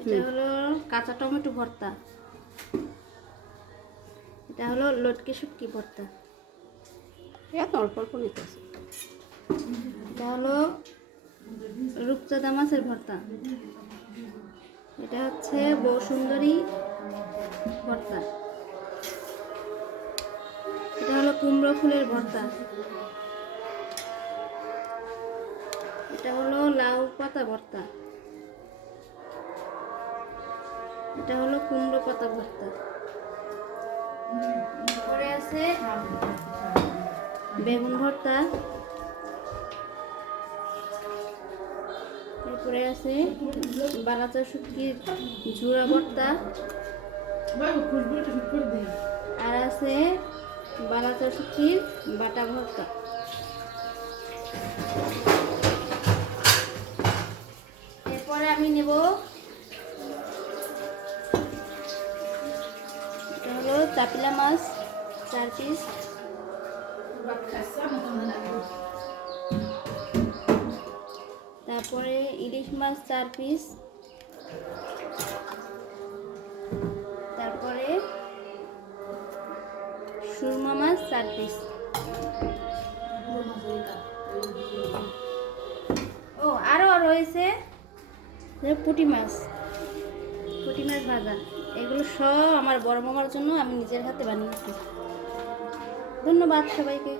এটা হলো কাঁচা টমেটো ভর্তা। এটা হলো লটকে শুটকি ভর্তা। এত অল্প অল্প নিতেছে। এটা হলো রূপচাঁদা মাছের ভর্তা। এটা হচ্ছে বউ সুন্দরী ভর্তা। এটা হলো কুমড়ো ফুলের ভর্তা। এটা হলো লাউ পাতা ভর্তা। এটা হলো কুমড়ো পাতা ভর্তা। তারপরে আছে বেগুন ভর্তা। এরপরে আছে বালাচা শুটকির ঝুড়া ভর্তা। আর আছে বালাচা শুটকির বাটা ভর্তা। এরপরে আমি নেব এটা হলো চাপিলা মাছ 4 পিস। তারপরে ইলিশ মাছ 4 পিস। তারপরে সুরমা মাছ 4 পিস। ও আরও রয়েছে পুঁটি মাছ ভাজা। এগুলো সব আমার বড় মামার জন্য আমি নিজের হাতে বানিয়েছি। ধন্যবাদ সবাইকে।